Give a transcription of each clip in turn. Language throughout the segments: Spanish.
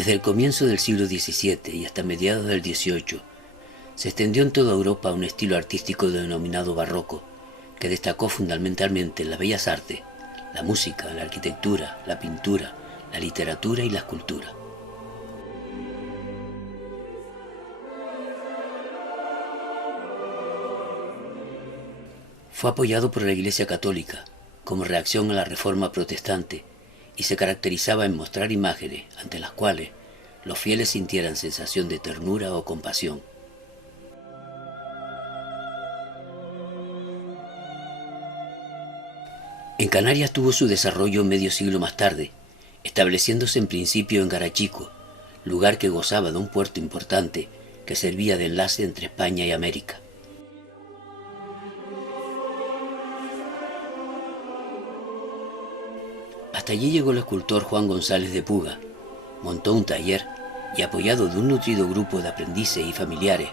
Desde el comienzo del siglo XVII y hasta mediados del XVIII, se extendió en toda Europa un estilo artístico denominado barroco, que destacó fundamentalmente en las bellas artes, la música, la arquitectura, la pintura, la literatura y la escultura. Fue apoyado por la Iglesia Católica como reacción a la Reforma Protestante y se caracterizaba en mostrar imágenes ante las cuales los fieles sintieran sensación de ternura o compasión. En Canarias tuvo su desarrollo medio siglo más tarde, estableciéndose en principio en Garachico, lugar que gozaba de un puerto importante que servía de enlace entre España y América. Hasta allí llegó el escultor Juan González de Puga, montó un taller y, apoyado de un nutrido grupo de aprendices y familiares,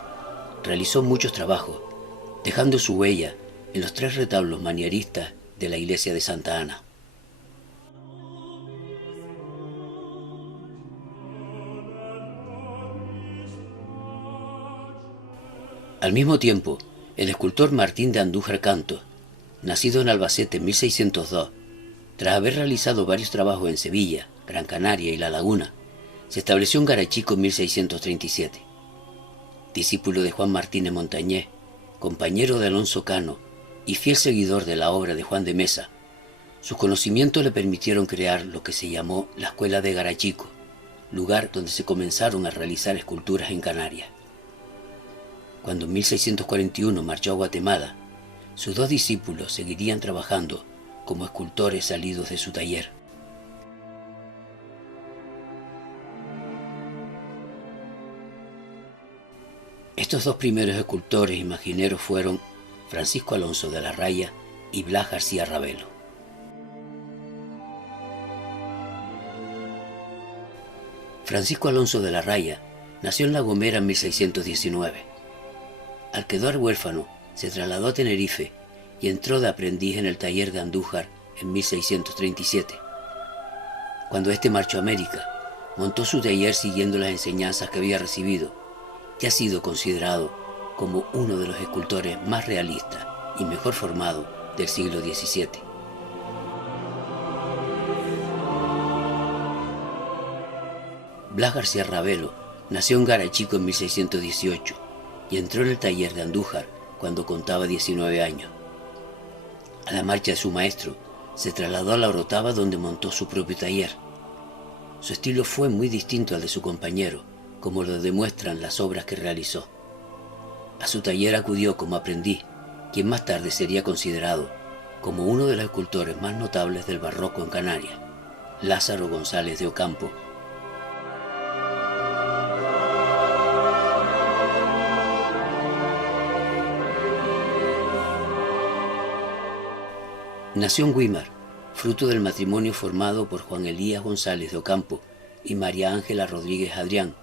realizó muchos trabajos, dejando su huella en los 3 retablos manieristas de la iglesia de Santa Ana. Al mismo tiempo, el escultor Martín de Andújar Cantos, nacido en Albacete en 1602, tras haber realizado varios trabajos en Sevilla, Gran Canaria y La Laguna, se estableció en Garachico en 1637. Discípulo de Juan Martínez Montañés, compañero de Alonso Cano y fiel seguidor de la obra de Juan de Mesa, sus conocimientos le permitieron crear lo que se llamó la Escuela de Garachico, lugar donde se comenzaron a realizar esculturas en Canarias. Cuando en 1641 marchó a Guatemala, sus 2 discípulos seguirían trabajando como escultores salidos de su taller. Estos 2 primeros escultores imagineros fueron Francisco Alonso de la Raya y Blas García Ravelo. Francisco Alonso de la Raya nació en La Gomera en 1619. Al quedar huérfano, se trasladó a Tenerife y entró de aprendiz en el taller de Andújar en 1637. Cuando éste marchó a América, montó su taller siguiendo las enseñanzas que había recibido y ha sido considerado como uno de los escultores más realistas y mejor formados del siglo XVII. Blas García Ravelo nació en Garachico en 1618 y entró en el taller de Andújar cuando contaba 19 años. A la marcha de su maestro, se trasladó a La Orotava donde montó su propio taller. Su estilo fue muy distinto al de su compañero, como lo demuestran las obras que realizó. A su taller acudió como aprendiz, quien más tarde sería considerado como uno de los escultores más notables del barroco en Canarias, Lázaro González de Ocampo. Nació en Güímar, fruto del matrimonio formado por Juan Elías González de Ocampo y María Ángela Rodríguez Adrián,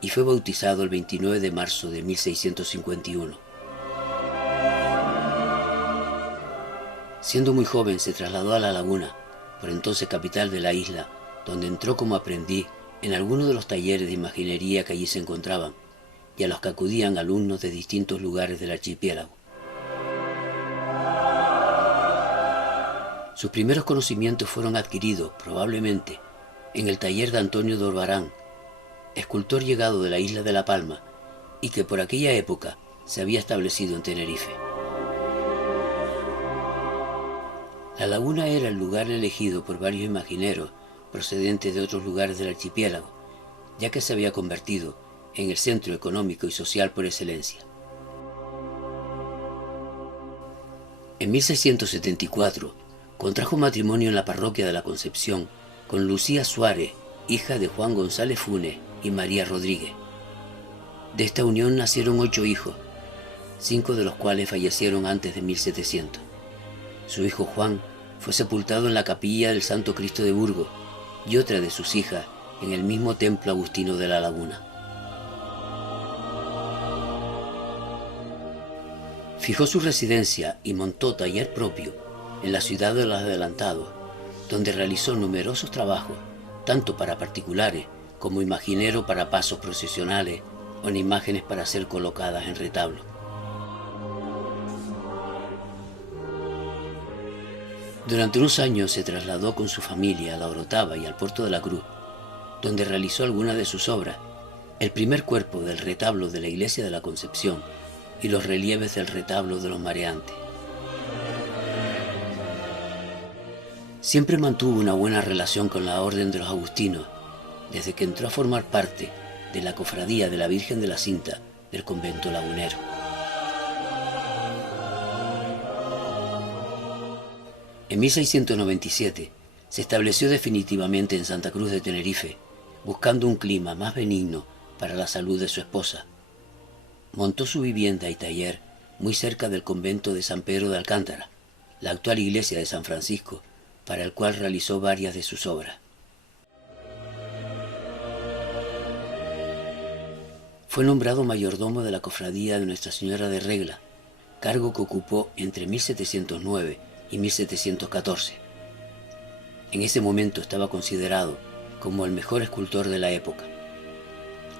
y fue bautizado el 29 de marzo de 1651. Siendo muy joven se trasladó a La Laguna, por entonces capital de la isla, donde entró como aprendiz en algunos de los talleres de imaginería que allí se encontraban, y a los que acudían alumnos de distintos lugares del archipiélago. Sus primeros conocimientos fueron adquiridos, probablemente, en el taller de Antonio Dorbarán, escultor llegado de la isla de La Palma y que por aquella época se había establecido en Tenerife. La Laguna era el lugar elegido por varios imagineros procedentes de otros lugares del archipiélago, ya que se había convertido en el centro económico y social por excelencia. En 1674, contrajo matrimonio en la parroquia de la Concepción con Lucía Suárez, hija de Juan González Funes y María Rodríguez. De esta unión nacieron 8 hijos, 5 de los cuales fallecieron antes de 1700. Su hijo Juan fue sepultado en la capilla del Santo Cristo de Burgos y otra de sus hijas en el mismo templo agustino de La Laguna. Fijó su residencia y montó taller propio en la ciudad de los Adelantados, donde realizó numerosos trabajos, tanto para particulares como imaginero para pasos procesionales o en imágenes para ser colocadas en retablo. Durante unos años se trasladó con su familia a la Orotava y al Puerto de la Cruz, donde realizó algunas de sus obras, el primer cuerpo del retablo de la Iglesia de la Concepción y los relieves del retablo de los Mareantes. Siempre mantuvo una buena relación con la Orden de los Agustinos, desde que entró a formar parte de la Cofradía de la Virgen de la Cinta del convento lagunero. En 1697 se estableció definitivamente en Santa Cruz de Tenerife, buscando un clima más benigno para la salud de su esposa. Montó su vivienda y taller muy cerca del convento de San Pedro de Alcántara, la actual iglesia de San Francisco, para el cual realizó varias de sus obras. Fue nombrado mayordomo de la Cofradía de Nuestra Señora de Regla, cargo que ocupó entre 1709 y 1714. En ese momento estaba considerado como el mejor escultor de la época,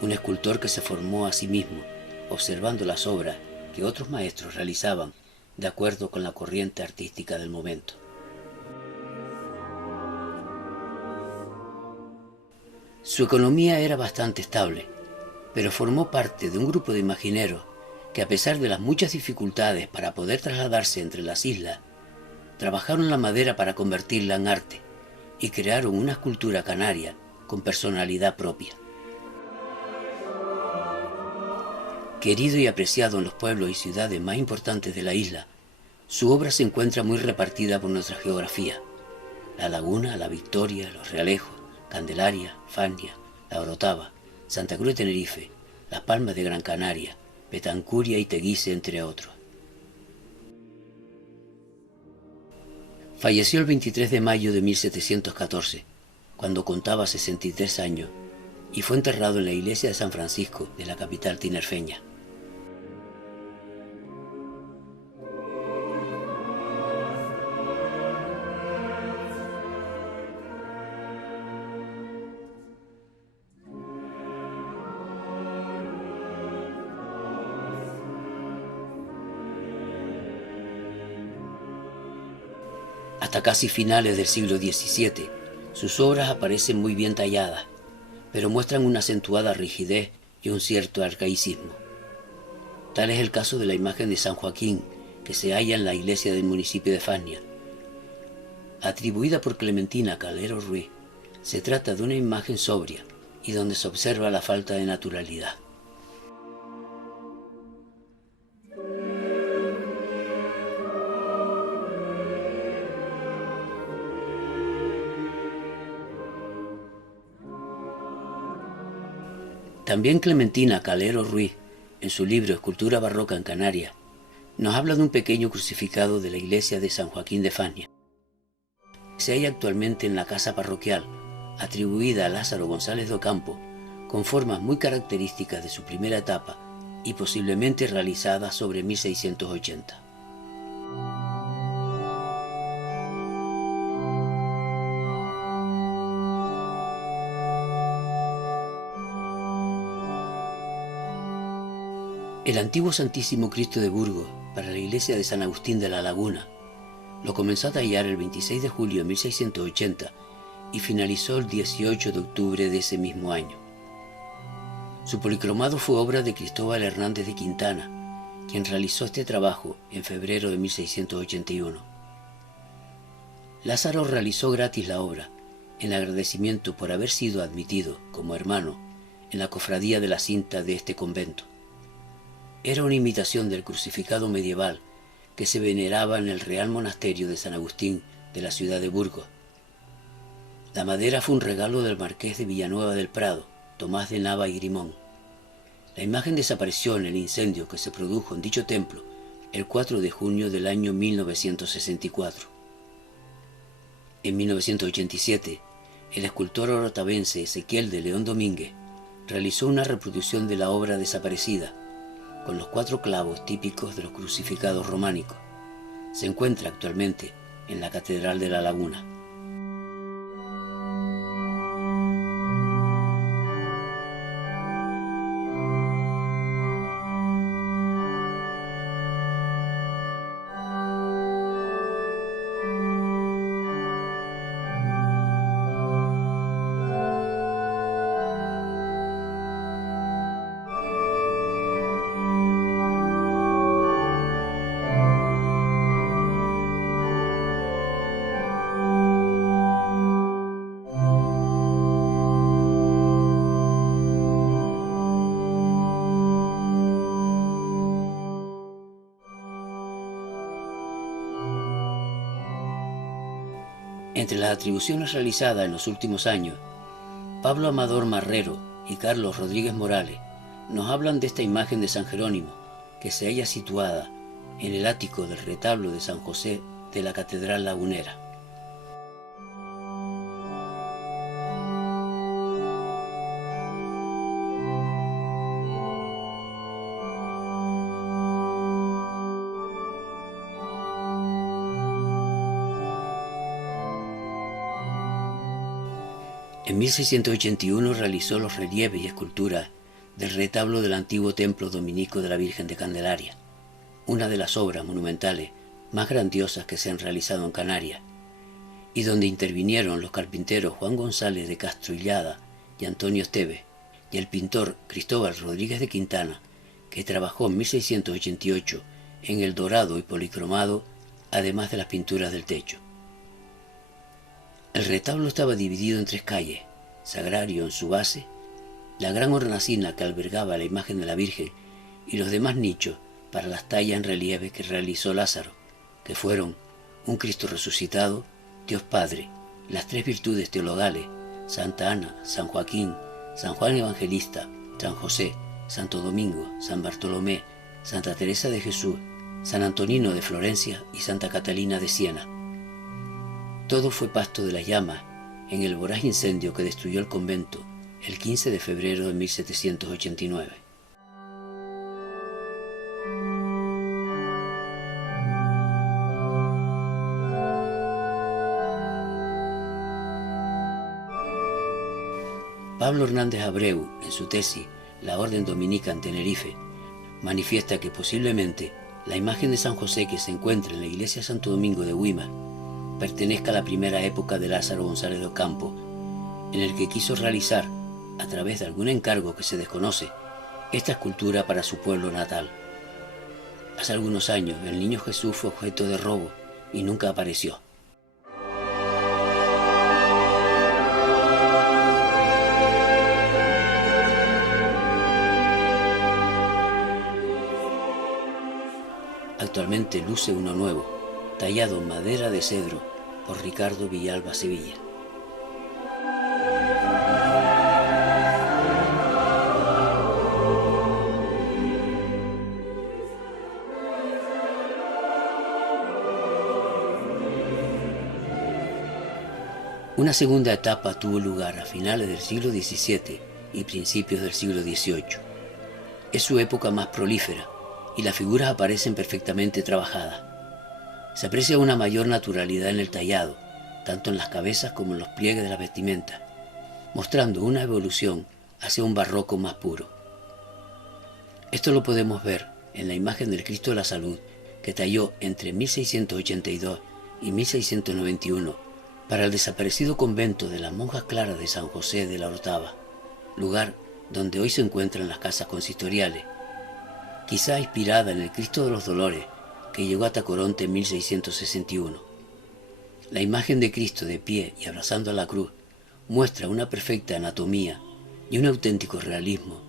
un escultor que se formó a sí mismo, observando las obras que otros maestros realizaban de acuerdo con la corriente artística del momento. Su economía era bastante estable, pero formó parte de un grupo de imagineros que, a pesar de las muchas dificultades para poder trasladarse entre las islas, trabajaron la madera para convertirla en arte y crearon una escultura canaria con personalidad propia. Querido y apreciado en los pueblos y ciudades más importantes de la isla, su obra se encuentra muy repartida por nuestra geografía: La Laguna, La Victoria, Los Realejos, Candelaria, Fania, La Orotava, Santa Cruz de Tenerife, Las Palmas de Gran Canaria, Petancuria y Teguise, entre otros. Falleció el 23 de mayo de 1714, cuando contaba 63 años, y fue enterrado en la iglesia de San Francisco de la capital tinerfeña. Hasta casi finales del siglo XVII, sus obras aparecen muy bien talladas, pero muestran una acentuada rigidez y un cierto arcaicismo. Tal es el caso de la imagen de San Joaquín, que se halla en la iglesia del municipio de Fania. Atribuida por Clementina Calero Ruiz, se trata de una imagen sobria y donde se observa la falta de naturalidad. También Clementina Calero Ruiz, en su libro Escultura barroca en Canarias, nos habla de un pequeño crucificado de la iglesia de San Joaquín de Fania. Se halla actualmente en la casa parroquial, atribuida a Lázaro González de Ocampo, con formas muy características de su primera etapa y posiblemente realizada sobre 1680. El antiguo Santísimo Cristo de Burgos, para la iglesia de San Agustín de la Laguna, lo comenzó a tallar el 26 de julio de 1680 y finalizó el 18 de octubre de ese mismo año. Su policromado fue obra de Cristóbal Hernández de Quintana, quien realizó este trabajo en febrero de 1681. Lázaro realizó gratis la obra, en agradecimiento por haber sido admitido como hermano en la cofradía de la Cinta de este convento. Era una imitación del crucificado medieval que se veneraba en el Real Monasterio de San Agustín de la ciudad de Burgos. La madera fue un regalo del marqués de Villanueva del Prado, Tomás de Nava y Grimón. La imagen desapareció en el incendio que se produjo en dicho templo el 4 de junio del año 1964. En 1987, el escultor orotavense Ezequiel de León Domínguez realizó una reproducción de la obra desaparecida, con los 4 clavos típicos de los crucificados románicos. Se encuentra actualmente en la Catedral de la Laguna. Entre las atribuciones realizadas en los últimos años, Pablo Amador Marrero y Carlos Rodríguez Morales nos hablan de esta imagen de San Jerónimo, que se halla situada en el ático del retablo de San José de la Catedral Lagunera. En 1681 realizó los relieves y esculturas del retablo del antiguo templo dominico de la Virgen de Candelaria, una de las obras monumentales más grandiosas que se han realizado en Canarias, y donde intervinieron los carpinteros Juan González de Castro Illada y Antonio Esteves, y el pintor Cristóbal Rodríguez de Quintana, que trabajó en 1688 en el dorado y policromado, además de las pinturas del techo. El retablo estaba dividido en 3 calles: Sagrario en su base, la gran hornacina que albergaba la imagen de la Virgen y los demás nichos para las tallas en relieve que realizó Lázaro, que fueron un Cristo resucitado, Dios Padre, las 3 virtudes teologales, Santa Ana, San Joaquín, San Juan Evangelista, San José, Santo Domingo, San Bartolomé, Santa Teresa de Jesús, San Antonino de Florencia y Santa Catalina de Siena. Todo fue pasto de las llamas en el voraz incendio que destruyó el convento el 15 de febrero de 1789. Pablo Hernández Abreu, en su tesis La Orden Dominica en Tenerife, manifiesta que posiblemente la imagen de San José que se encuentra en la iglesia Santo Domingo de Huima pertenezca a la primera época de Lázaro González de Ocampo, en el que quiso realizar, a través de algún encargo que se desconoce, esta escultura para su pueblo natal. Hace algunos años el niño Jesús fue objeto de robo y nunca apareció. Actualmente luce uno nuevo, tallado en madera de cedro por Ricardo Villalba Sevilla. Una segunda etapa tuvo lugar a finales del siglo XVII y principios del siglo XVIII. Es su época más prolífera y las figuras aparecen perfectamente trabajadas. Se aprecia una mayor naturalidad en el tallado, tanto en las cabezas como en los pliegues de la vestimenta, mostrando una evolución hacia un barroco más puro. Esto lo podemos ver en la imagen del Cristo de la Salud, que talló entre 1682 y 1691 para el desaparecido convento de las monjas claras de San José de la Orotava, lugar donde hoy se encuentran las casas consistoriales, quizá inspirada en el Cristo de los Dolores que llegó a Tacoronte en 1661. La imagen de Cristo de pie y abrazando a la cruz muestra una perfecta anatomía y un auténtico realismo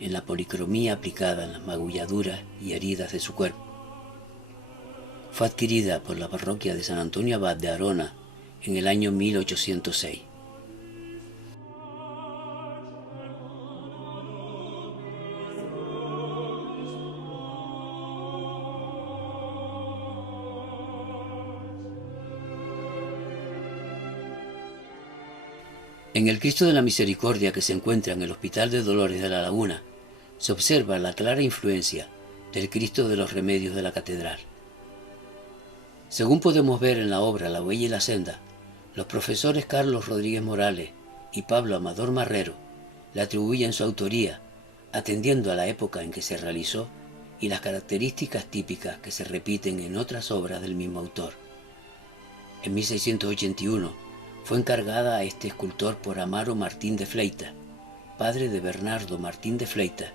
en la policromía aplicada en las magulladuras y heridas de su cuerpo. Fue adquirida por la parroquia de San Antonio Abad de Arona en el año 1806. En el Cristo de la Misericordia que se encuentra en el Hospital de Dolores de la Laguna, se observa la clara influencia del Cristo de los Remedios de la Catedral. Según podemos ver en la obra La Huella y la Senda, los profesores Carlos Rodríguez Morales y Pablo Amador Marrero le atribuyen su autoría, atendiendo a la época en que se realizó y las características típicas que se repiten en otras obras del mismo autor. En 1681, fue encargada a este escultor por Amaro Martín de Fleita, padre de Bernardo Martín de Fleita,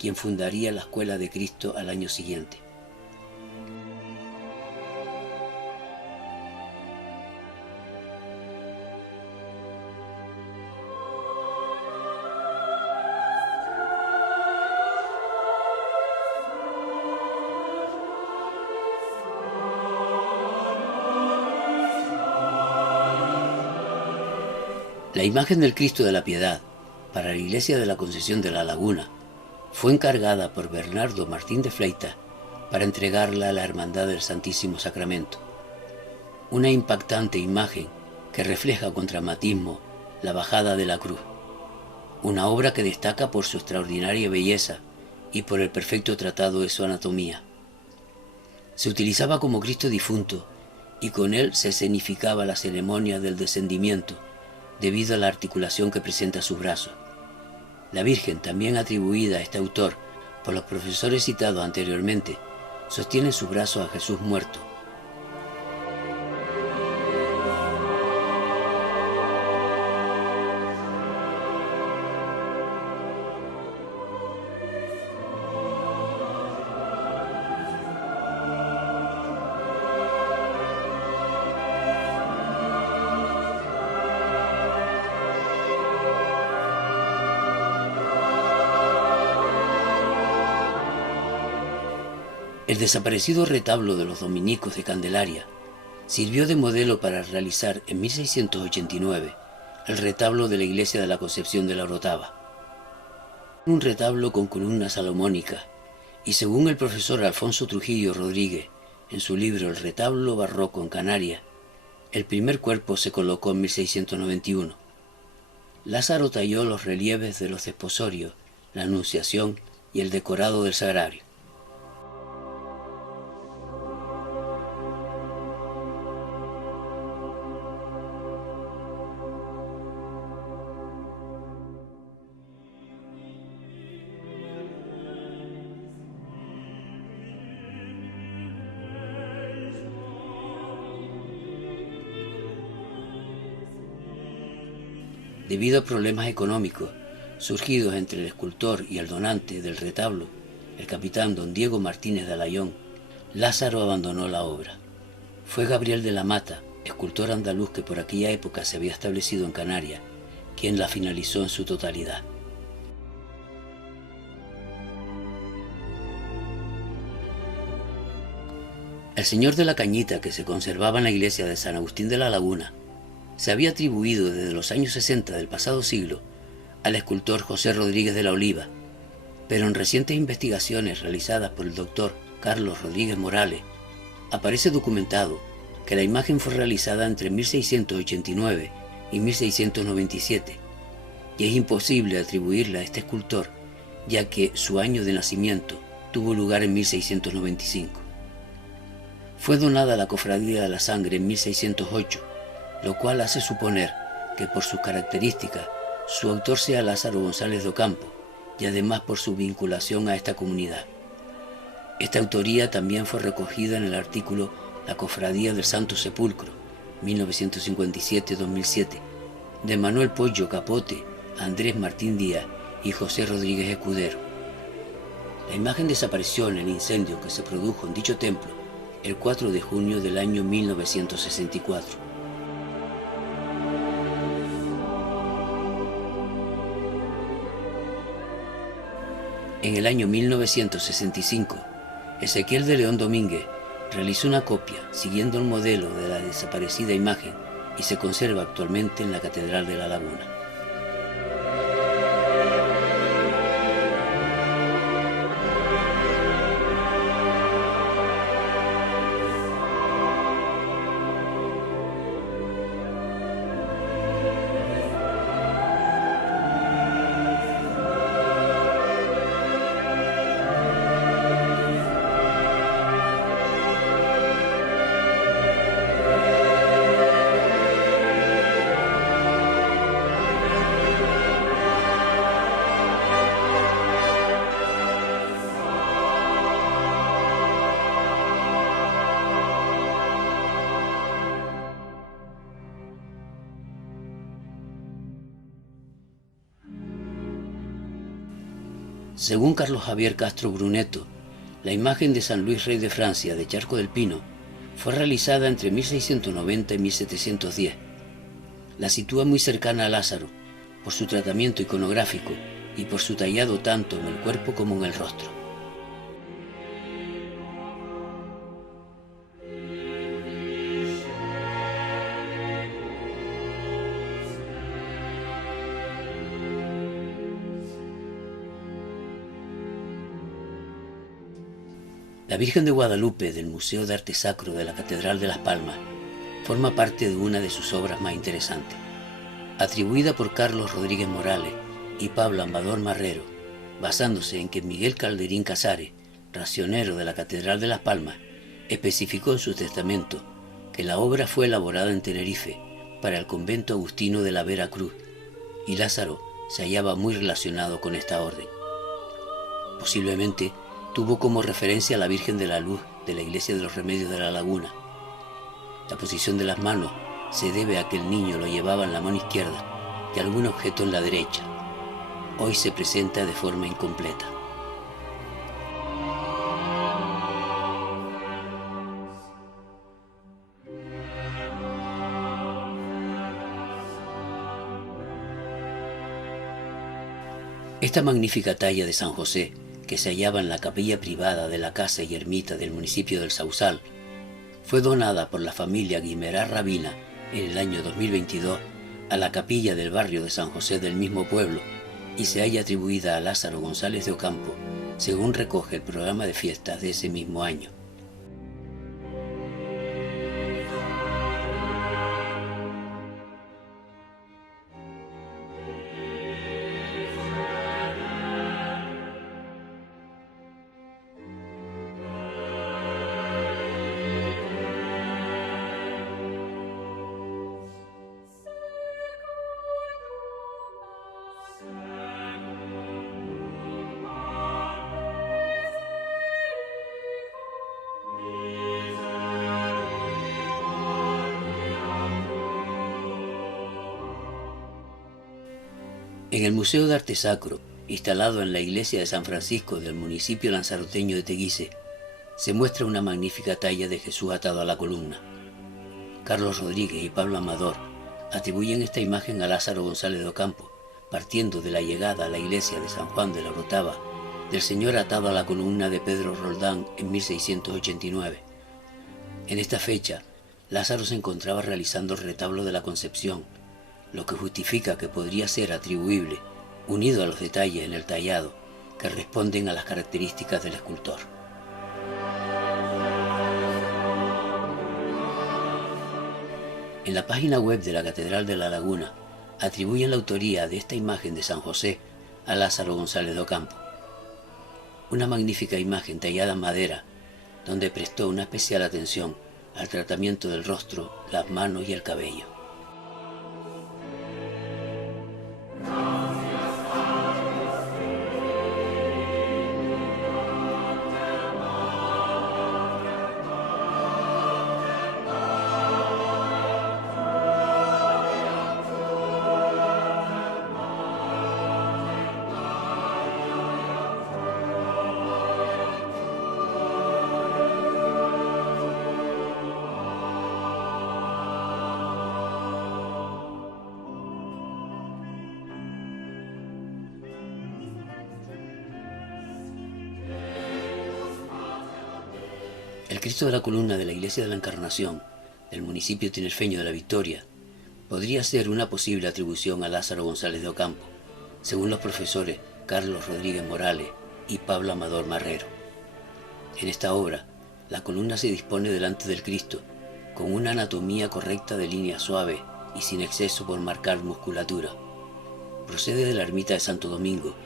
quien fundaría la Escuela de Cristo al año siguiente. La imagen del Cristo de la Piedad, para la iglesia de la Concesión de la Laguna, fue encargada por Bernardo Martín de Fleita para entregarla a la Hermandad del Santísimo Sacramento. Una impactante imagen que refleja con dramatismo la bajada de la cruz. Una obra que destaca por su extraordinaria belleza y por el perfecto tratado de su anatomía. Se utilizaba como Cristo difunto y con él se escenificaba la ceremonia del descendimiento debido a la articulación que presenta sus brazos. La Virgen, también atribuida a este autor por los profesores citados anteriormente, sostiene en sus brazos a Jesús muerto. El desaparecido retablo de los dominicos de Candelaria sirvió de modelo para realizar en 1689 el retablo de la iglesia de la Concepción de la Orotava. Un retablo con columna salomónica y, según el profesor Alfonso Trujillo Rodríguez en su libro El retablo barroco en Canarias, el primer cuerpo se colocó en 1691. Lázaro talló los relieves de los desposorios, la Anunciación y el decorado del sagrario. Debido a problemas económicos surgidos entre el escultor y el donante del retablo, el capitán don Diego Martínez de Alayón, Lázaro abandonó la obra. Fue Gabriel de la Mata, escultor andaluz que por aquella época se había establecido en Canarias, quien la finalizó en su totalidad. El Señor de la Cañita, que se conservaba en la iglesia de San Agustín de la Laguna, se había atribuido desde los años 60 del pasado siglo al escultor José Rodríguez de la Oliva, pero en recientes investigaciones realizadas por el doctor Carlos Rodríguez Morales, aparece documentado que la imagen fue realizada entre 1689 y 1697, y es imposible atribuirla a este escultor, ya que su año de nacimiento tuvo lugar en 1695. Fue donada a la Cofradía de la Sangre en 1608, lo cual hace suponer que por sus características su autor sea Lázaro González de Ocampo, y además por su vinculación a esta comunidad. Esta autoría también fue recogida en el artículo La Cofradía del Santo Sepulcro, 1957-2007, de Manuel Pollo Capote, Andrés Martín Díaz y José Rodríguez Escudero. La imagen desapareció en el incendio que se produjo en dicho templo el 4 de junio del año 1964. En el año 1965, Ezequiel de León Domínguez realizó una copia siguiendo el modelo de la desaparecida imagen y se conserva actualmente en la Catedral de la Laguna. Según Carlos Javier Castro Bruneto, la imagen de San Luis Rey de Francia de Charco del Pino fue realizada entre 1690 y 1710. La sitúa muy cercana a Lázaro por su tratamiento iconográfico y por su tallado tanto en el cuerpo como en el rostro. La Virgen de Guadalupe del Museo de Arte Sacro de la Catedral de Las Palmas forma parte de una de sus obras más interesantes. Atribuida por Carlos Rodríguez Morales y Pablo Amador Marrero, basándose en que Miguel Calderín Casares, racionero de la Catedral de Las Palmas, especificó en su testamento que la obra fue elaborada en Tenerife para el convento agustino de la Vera Cruz, y Lázaro se hallaba muy relacionado con esta orden. Posiblemente tuvo como referencia a la Virgen de la Luz de la Iglesia de los Remedios de la Laguna. La posición de las manos se debe a que el niño lo llevaba en la mano izquierda y algún objeto en la derecha. Hoy se presenta de forma incompleta. Esta magnífica talla de San José, que se hallaba en la capilla privada de la casa y ermita del municipio del Sausal, fue donada por la familia Guimerá Rabina en el año 2022 a la capilla del barrio de San José del mismo pueblo y se halla atribuida a Lázaro González de Ocampo, según recoge el programa de fiestas de ese mismo año. En el Museo de Arte Sacro, instalado en la iglesia de San Francisco del municipio lanzaroteño de Teguise, se muestra una magnífica talla de Jesús atado a la columna. Carlos Rodríguez y Pablo Amador atribuyen esta imagen a Lázaro González de Ocampo, partiendo de la llegada a la iglesia de San Juan de la Orotava del Señor atado a la columna de Pedro Roldán en 1689. En esta fecha, Lázaro se encontraba realizando el retablo de la Concepción, lo que justifica que podría ser atribuible, unido a los detalles en el tallado, que responden a las características del escultor. En la página web de la Catedral de la Laguna atribuyen la autoría de esta imagen de San José a Lázaro González de Ocampo. Una magnífica imagen tallada en madera, donde prestó una especial atención al tratamiento del rostro, las manos y el cabello. El Cristo de la Columna de la Iglesia de la Encarnación, del municipio tinerfeño de La Victoria, podría ser una posible atribución a Lázaro González de Ocampo, según los profesores Carlos Rodríguez Morales y Pablo Amador Marrero. En esta obra, la columna se dispone delante del Cristo, con una anatomía correcta de líneas suaves y sin exceso por marcar musculatura. Procede de la ermita de Santo Domingo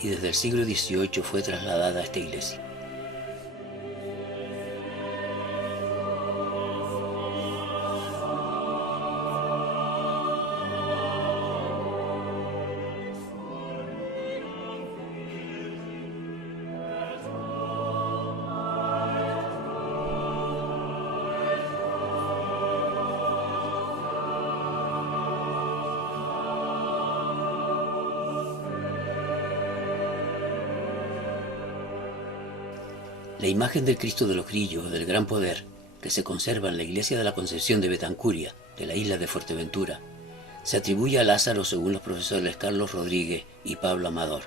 y desde el siglo XVIII fue trasladada a esta iglesia. La imagen del Cristo de los Grillos del Gran Poder, que se conserva en la iglesia de la Concepción de Betancuria, de la isla de Fuerteventura, se atribuye a Lázaro según los profesores Carlos Rodríguez y Pablo Amador.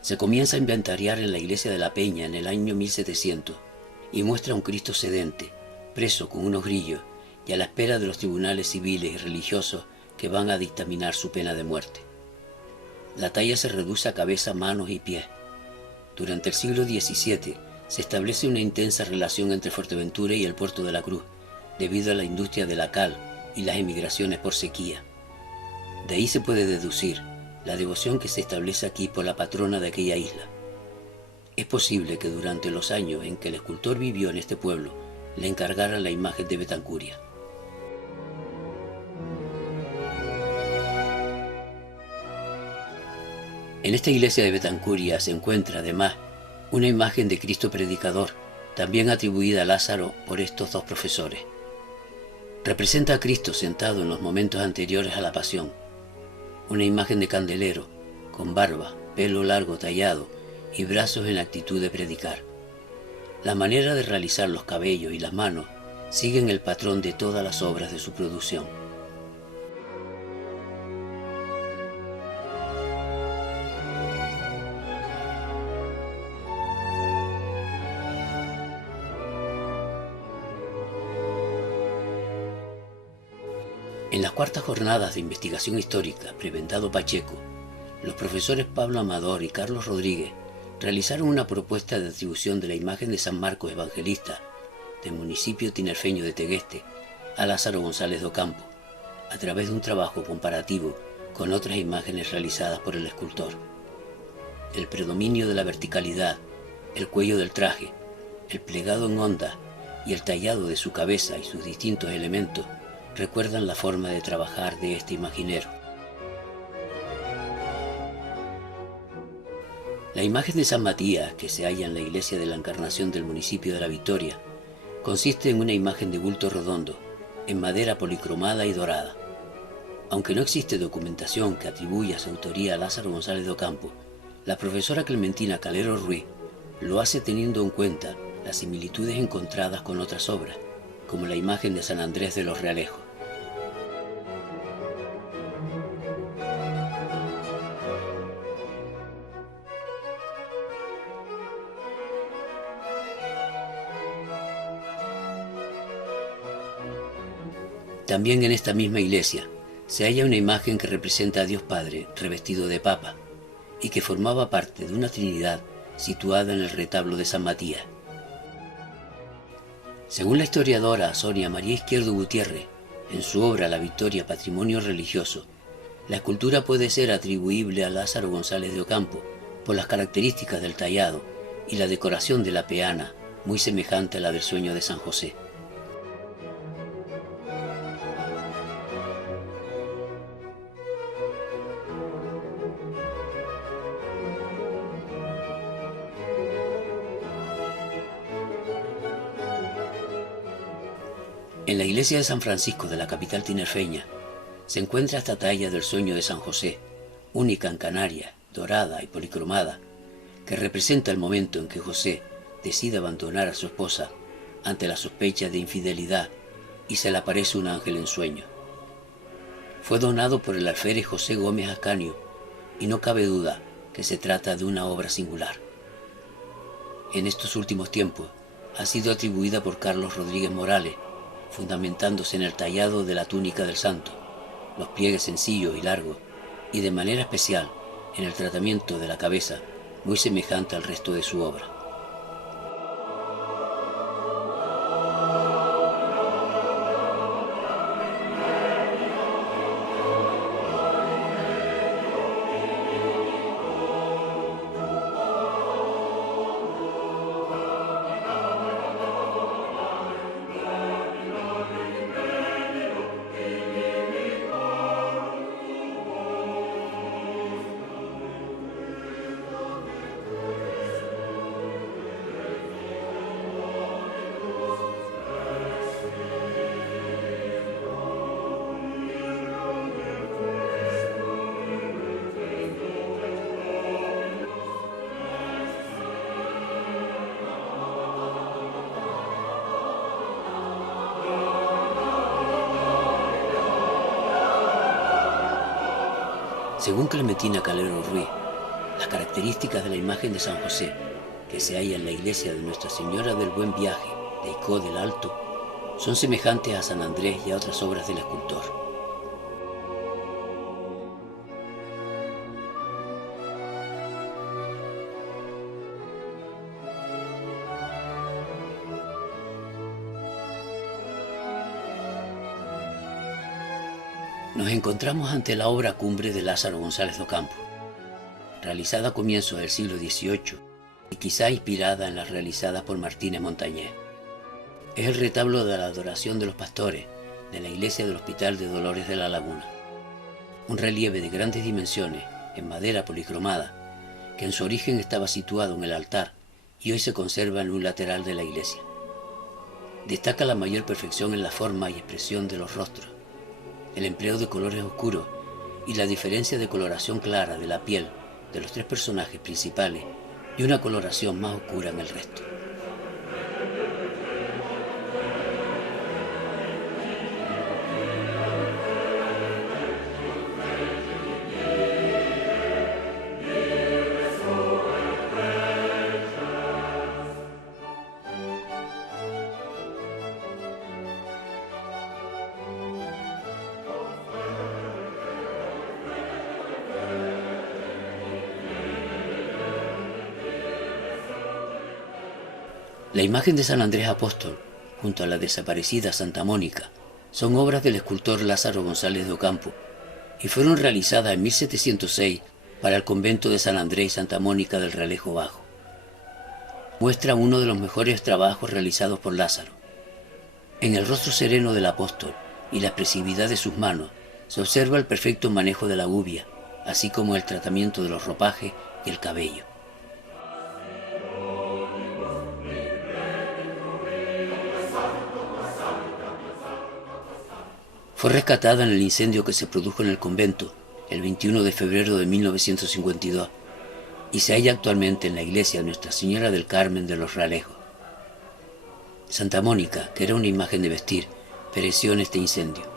Se comienza a inventariar en la iglesia de la Peña en el año 1700 y muestra a un Cristo sedente, preso con unos grillos y a la espera de los tribunales civiles y religiosos que van a dictaminar su pena de muerte. La talla se reduce a cabeza, manos y pies. Durante el siglo XVII se establece una intensa relación entre Fuerteventura y el puerto de la Cruz, debido a la industria de la cal y las emigraciones por sequía. De ahí se puede deducir la devoción que se establece aquí por la patrona de aquella isla. Es posible que durante los años en que el escultor vivió en este pueblo, le encargara la imagen de Betancuria. En esta iglesia de Betancuria se encuentra, además, una imagen de Cristo Predicador, también atribuida a Lázaro por estos dos profesores. Representa a Cristo sentado en los momentos anteriores a la pasión. Una imagen de candelero, con barba, pelo largo tallado y brazos en actitud de predicar. La manera de realizar los cabellos y las manos siguen el patrón de todas las obras de su producción. En las cuartas jornadas de investigación histórica Preventado Pacheco, los profesores Pablo Amador y Carlos Rodríguez realizaron una propuesta de atribución de la imagen de San Marcos Evangelista del municipio tinerfeño de Tegueste a Lázaro González de Ocampo, a través de un trabajo comparativo con otras imágenes realizadas por el escultor. El predominio de la verticalidad, el cuello del traje, el plegado en onda y el tallado de su cabeza y sus distintos elementos recuerdan la forma de trabajar de este imaginero. La imagen de San Matías, que se halla en la iglesia de la Encarnación del municipio de La Victoria, consiste en una imagen de bulto redondo, en madera policromada y dorada. Aunque no existe documentación que atribuya su autoría a Lázaro González de Ocampo, la profesora Clementina Calero Ruiz lo hace teniendo en cuenta las similitudes encontradas con otras obras, como la imagen de San Andrés de los Realejos. También en esta misma iglesia se halla una imagen que representa a Dios Padre revestido de papa y que formaba parte de una Trinidad situada en el retablo de San Matías. Según la historiadora Sonia María Izquierdo Gutiérrez, en su obra La Victoria, Patrimonio Religioso, la escultura puede ser atribuible a Lázaro González de Ocampo por las características del tallado y la decoración de la peana, muy semejante a la del Sueño de San José. En la iglesia de San Francisco de la capital tinerfeña se encuentra esta talla del Sueño de San José, única en Canarias, dorada y policromada, que representa el momento en que José decide abandonar a su esposa ante la sospecha de infidelidad y se le aparece un ángel en sueño. Fue donado por el alférez José Gómez Ascanio y no cabe duda que se trata de una obra singular. En estos últimos tiempos ha sido atribuida por Carlos Rodríguez Morales, fundamentándose en el tallado de la túnica del santo, los pliegues sencillos y largos, y de manera especial en el tratamiento de la cabeza, muy semejante al resto de su obra. Según Clementina Calero Ruiz, las características de la imagen de San José, que se halla en la iglesia de Nuestra Señora del Buen Viaje de Icó del Alto, son semejantes a San Andrés y a otras obras del escultor. Nos encontramos ante la obra cumbre de Lázaro González de Ocampo, realizada a comienzos del siglo XVIII y quizá inspirada en las realizadas por Martínez Montañés. Es el retablo de la adoración de los pastores de la iglesia del Hospital de Dolores de la Laguna. Un relieve de grandes dimensiones, en madera policromada, que en su origen estaba situado en el altar y hoy se conserva en un lateral de la iglesia. Destaca la mayor perfección en la forma y expresión de los rostros, el empleo de colores oscuros y la diferencia de coloración clara de la piel de los tres personajes principales y una coloración más oscura en el resto. La imagen de San Andrés Apóstol, junto a la desaparecida Santa Mónica, son obras del escultor Lázaro González de Ocampo y fueron realizadas en 1706 para el convento de San Andrés y Santa Mónica del Realejo Bajo. Muestra uno de los mejores trabajos realizados por Lázaro. En el rostro sereno del apóstol y la expresividad de sus manos se observa el perfecto manejo de la gubia, así como el tratamiento de los ropajes y el cabello. Fue rescatada en el incendio que se produjo en el convento el 21 de febrero de 1952 y se halla actualmente en la iglesia de Nuestra Señora del Carmen de los Realejos. Santa Mónica, que era una imagen de vestir, pereció en este incendio.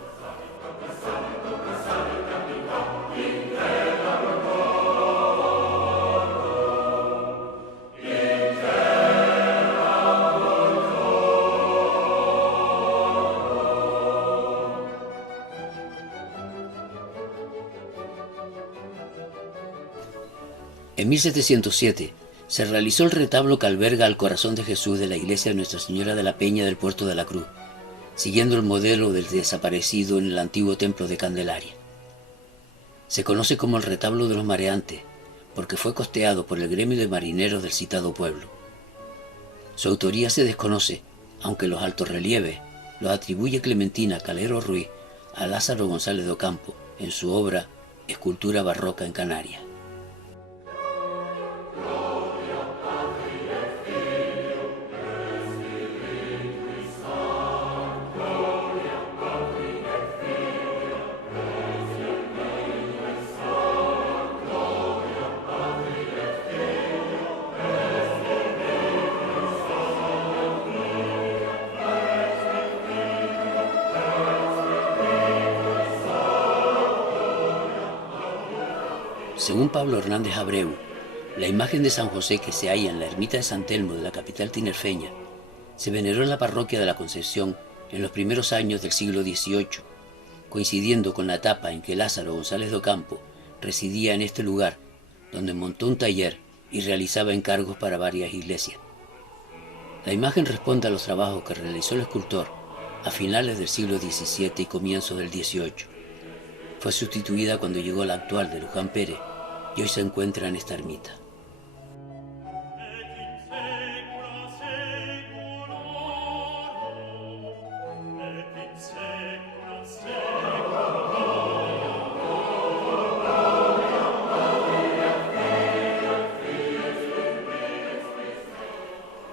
En 1707 se realizó el retablo que alberga al corazón de Jesús de la iglesia de Nuestra Señora de la Peña del Puerto de la Cruz, siguiendo el modelo del desaparecido en el antiguo templo de Candelaria. Se conoce como el retablo de los mareantes, porque fue costeado por el gremio de marineros del citado pueblo. Su autoría se desconoce, aunque los altorrelieves los atribuye Clementina Calero Ruiz a Lázaro González de Ocampo en su obra Escultura barroca en Canarias. Según Pablo Hernández Abreu, la imagen de San José que se halla en la ermita de San Telmo de la capital tinerfeña se veneró en la parroquia de la Concepción en los primeros años del siglo XVIII, coincidiendo con la etapa en que Lázaro González de Ocampo residía en este lugar, donde montó un taller y realizaba encargos para varias iglesias. La imagen responde a los trabajos que realizó el escultor a finales del siglo XVII y comienzos del XVIII. Fue sustituida cuando llegó la actual de Luján Pérez y hoy se encuentra en esta ermita.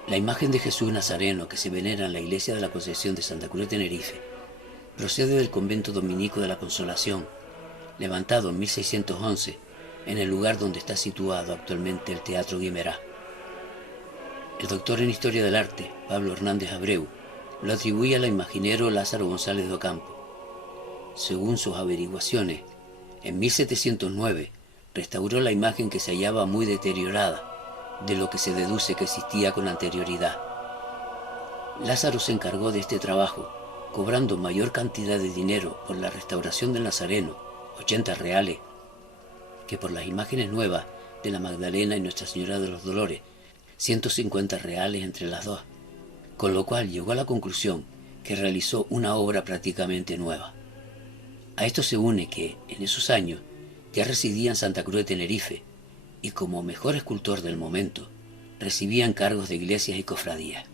La imagen de Jesús Nazareno que se venera en la iglesia de la Concepción de Santa Cruz de Tenerife procede del convento dominico de la Consolación, levantado en 1611 en el lugar donde está situado actualmente el Teatro Guimerá. El doctor en Historia del Arte, Pablo Hernández Abreu, lo atribuye al imaginero Lázaro González de Ocampo. Según sus averiguaciones, en 1709 restauró la imagen que se hallaba muy deteriorada, de lo que se deduce que existía con anterioridad. Lázaro se encargó de este trabajo, cobrando mayor cantidad de dinero por la restauración del Nazareno, 80 reales, que por las imágenes nuevas de la Magdalena y Nuestra Señora de los Dolores, 150 reales entre las dos, con lo cual llegó a la conclusión que realizó una obra prácticamente nueva. A esto se une que, en esos años, ya residía en Santa Cruz de Tenerife y como mejor escultor del momento, recibía encargos de iglesias y cofradías.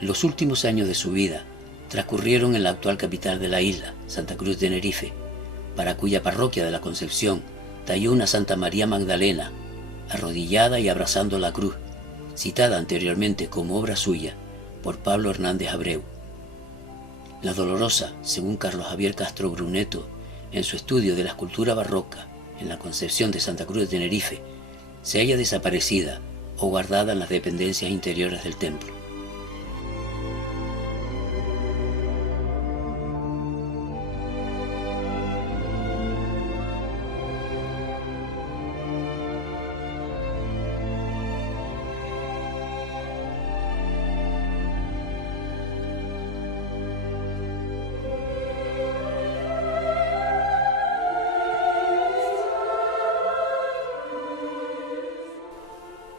Los últimos años de su vida transcurrieron en la actual capital de la isla, Santa Cruz de Tenerife, para cuya parroquia de la Concepción talló una Santa María Magdalena, arrodillada y abrazando la cruz, citada anteriormente como obra suya por Pablo Hernández Abreu. La Dolorosa, según Carlos Javier Castro Bruneto, en su estudio de la escultura barroca en la Concepción de Santa Cruz de Tenerife, se halla desaparecida o guardada en las dependencias interiores del templo.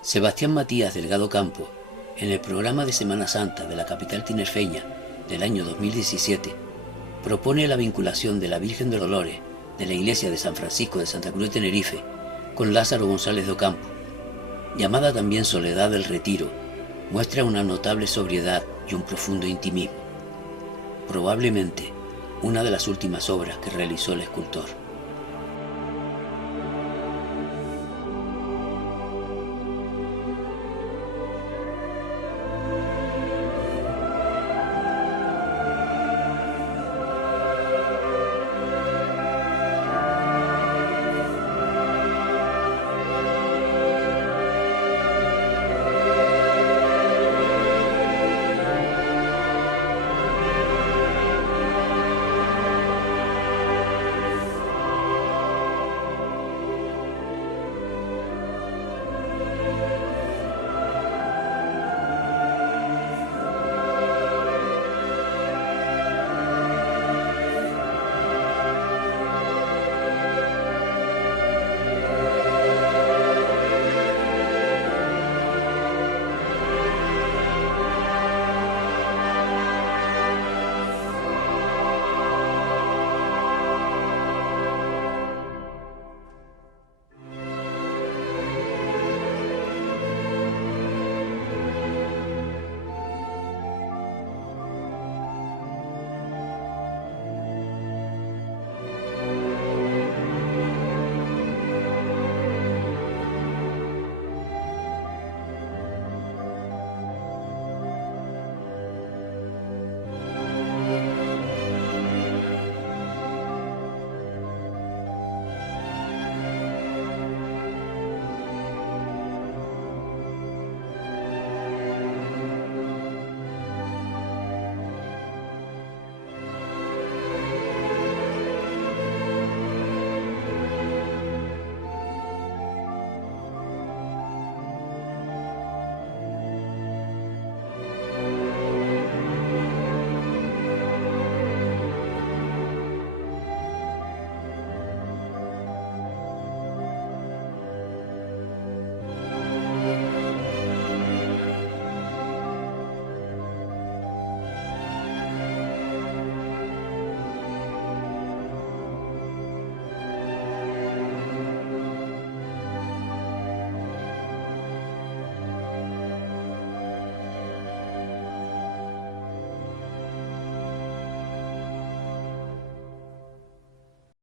Sebastián Matías Delgado Campo, en el programa de Semana Santa de la capital tinerfeña del año 2017, propone la vinculación de la Virgen de Dolores de la iglesia de San Francisco de Santa Cruz de Tenerife con Lázaro González de Ocampo. Llamada también Soledad del Retiro, muestra una notable sobriedad y un profundo intimismo, probablemente una de las últimas obras que realizó el escultor.